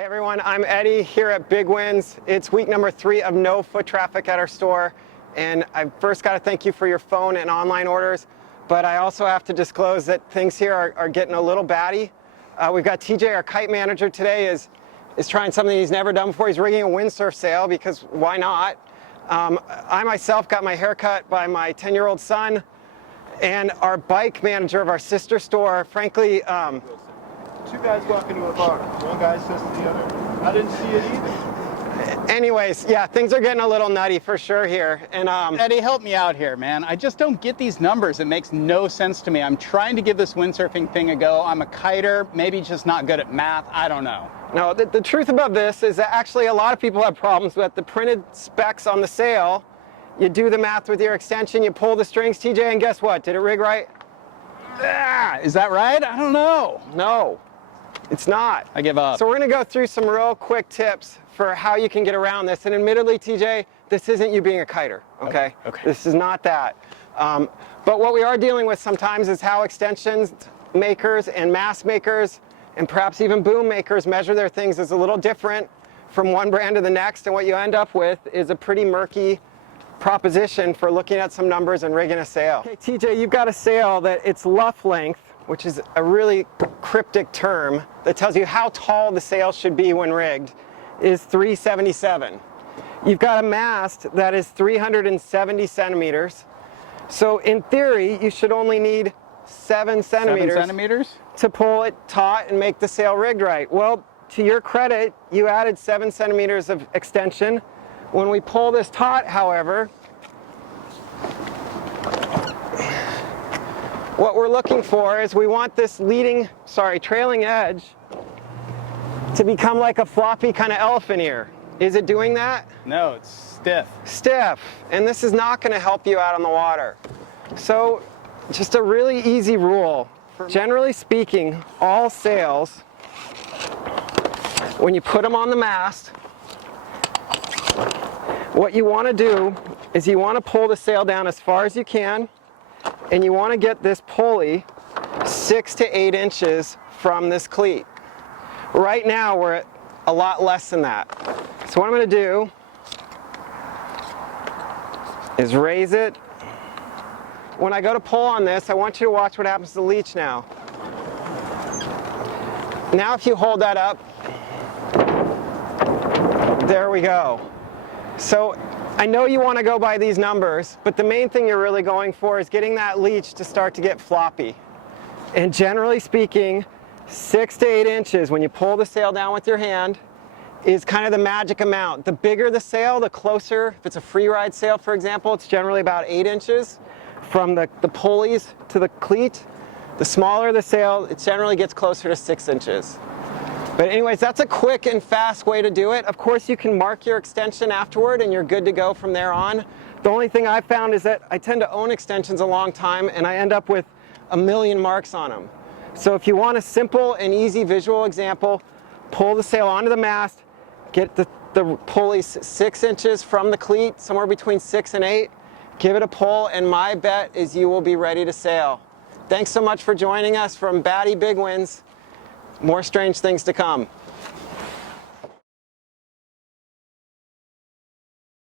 Hey everyone, I'm Eddie here at Big Wins. It's week number 3 of no foot traffic at our store. And I first got to thank you for your phone and online orders, but I also have to disclose that things here are getting a little batty. We've got TJ, our kite manager today, is trying something he's never done before. He's rigging a windsurf sail because why not? I myself got my hair cut by my 10-year-old son, and our bike manager of our sister store, frankly, Two guys walk into a bar. One guy says to the other, I didn't see it either. anyways, yeah, things are getting a little nutty for sure here. And Eddie, help me out here, man. I just don't get these numbers. It makes no sense to me. I'm trying to give this windsurfing thing a go. I'm a kiter, maybe just not good at math. I don't know. No, the truth about this is that actually a lot of people have problems with the printed specs on the sail. You do the math with your extension, you pull the strings, TJ, and guess what? Did it rig right? Is that right? I don't know. No, it's not. I give up. So we're gonna go through some real quick tips for how you can get around this. And admittedly, TJ, this isn't you being a kiter, okay? Okay. This is not that. But what we are dealing with sometimes is how extensions makers and mast makers and perhaps even boom makers measure their things is a little different from one brand to the next. And what you end up with is a pretty murky proposition for looking at some numbers and rigging a sail. Okay, TJ, you've got a sail that its luff length, which is a really cryptic term that tells you how tall the sail should be when rigged, is 377. You've got a mast that is 370 centimeters. So in theory, you should only need 7 centimeters to pull it taut and make the sail rigged right. Well, to your credit, you added 7 centimeters of extension. When we pull this taut, however, what we're looking for is we want this trailing edge to become like a floppy kind of elephant ear. Is it doing that? No, it's stiff. Stiff. And this is not going to help you out on the water. So just a really easy rule. Generally speaking, all sails, when you put them on the mast, what you want to do is you want to pull the sail down as far as you can, and you want to get this pulley 6 to 8 inches from this cleat. Right now we're at a lot less than that. So what I'm going to do is raise it. When I go to pull on this, I want you to watch what happens to the leech now. Now if you hold that up, there we go. So I know you want to go by these numbers, but the main thing you're really going for is getting that leech to start to get floppy. And generally speaking, 6 to 8 inches when you pull the sail down with your hand is kind of the magic amount. The bigger the sail, the closer. If it's a free ride sail, for example, it's generally about 8 inches from the pulleys to the cleat. The smaller the sail, it generally gets closer to 6 inches. But anyways, that's a quick and fast way to do it. Of course, you can mark your extension afterward and you're good to go from there on. The only thing I've found is that I tend to own extensions a long time and I end up with a million marks on them. So if you want a simple and easy visual example, pull the sail onto the mast, get the pulley 6 inches from the cleat, somewhere between 6 and 8, give it a pull, and my bet is you will be ready to sail. Thanks so much for joining us from Batty Big Wins. More strange things to come.